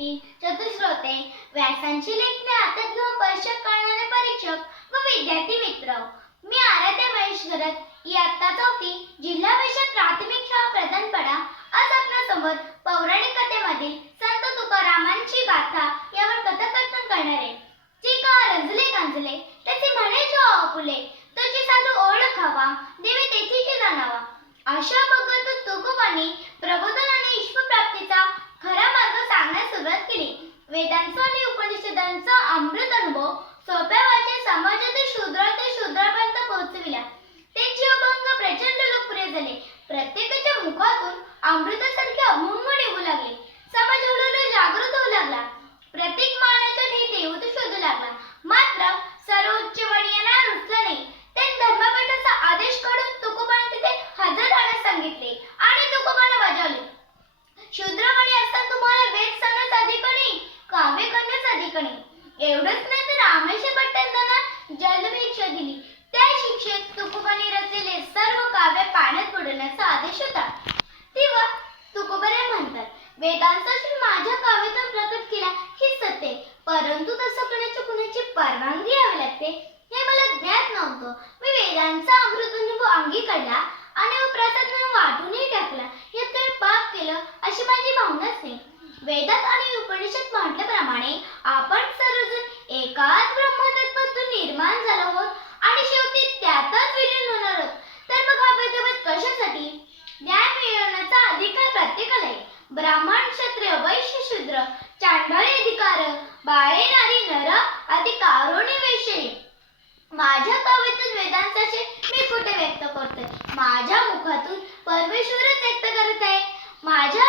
तीन चतुश्रोते व्यासांची लेखने हातात घेऊन परीक्षक करणारे परीक्षक व विद्यार्थी मित्र. मी आराध्या महेश गरज इयत्ता चौथी जिल्हा परिषद प्राथमिक शाळा प्रधानपडा आज आपल्यासोबत पौराणिक कथेमधील संत तुकारामांची गाथा यावर कथाकथन करणार. आहे जी का रंजले गांजले शूद्र ते शूद्रापर्यंत पोहोचविला त्यांचे अभंग प्रचंड लोकप्रिय झाले. प्रत्येकाच्या मुखातून अमृतासारखे अभंग निघू लागले. समाज हळूहळू जागृत होऊ लागला. प्रत्येक मानाचा ठे देवत शोधू लागला. मात्र सर्वोच्च वडियांना रुचलं नाही. त्यांनी धर्मपीठाचा आदेश काढून तुकोबाने तिथे हजर राहण्यास सांगितले आणि तुकोबाला बजावले. शूद्रमणी असताना तुम्हाला वेद सांगण्यास अधिकणी काव्य करण्यास अधिकणी एवढंच नाही तर रामेश्वर भट्टांना जलभिक्षा दिली. त्या शिक्षक तुकोबाने रचलेले सर्व काव्य पाण्यात बुडवण्याचा आदेश होता. तेव्हा तुकोबाने म्हणतात वेदांचा श्री माझ्या काव्यातून प्रकट केला हे सत्य परंतु तसं करण्याची कुणाची परवानगी घ्यावी लागते? हे मला ज्ञात नव्हतं. मी वेदांचा अमृत अनुभव अंगी आणि व प्रसाद म्हणून वाटूनही टाकला. हे तर पाप केलं अशी माझी भावनाच नाही वेदात आणि उपनिषद म्हटल्याप्रमाणे आपण सर्वजण एकाच ब्रह्मतत्वातून निर्माण झालो आहोत आणि शेवटी त्यातच विलीन होणार आहोत तर मग हा भेदभाव कशासाठी? न्याय मिळवण्याचा अधिकार प्रत्येकाला आहे. ब्राह्मण क्षत्रिय वैश्य शूद्र चांडाळी अधिकार बाळे नारी नर आदी कारुण्य विषयी माझ्या काव्यातून वेदांताचे मी कुठे व्यक्त करतोय. माझ्या मुखातून परमेश्वरच व्यक्त करत आहे. माझ्या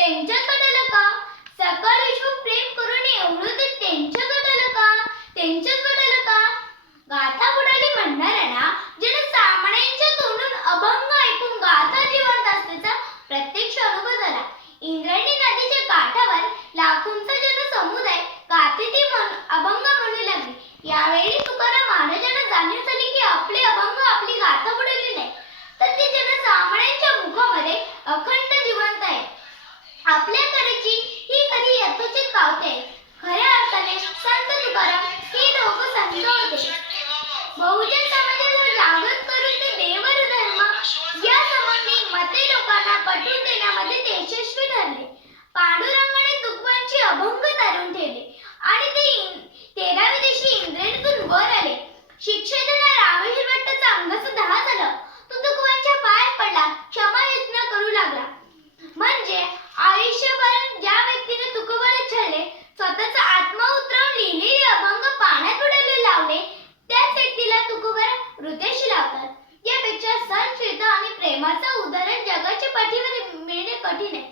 त्यांच्याकडे बहुजन समाजाला जागृत करून ते देवर धर्म या संबंधी मते लोकांना पटवून देण्यामध्ये ते यशस्वी ठरले. पांडुरंगाने तुकवांचे अभंग तारून ठेवले. आणि ते तेराव्या दिवशी इंद्रेणीतून वर आले. शिक्षण प्रेमाचं उदाहरण जगाच्या पाठीवर मिळणे कठीण आहे.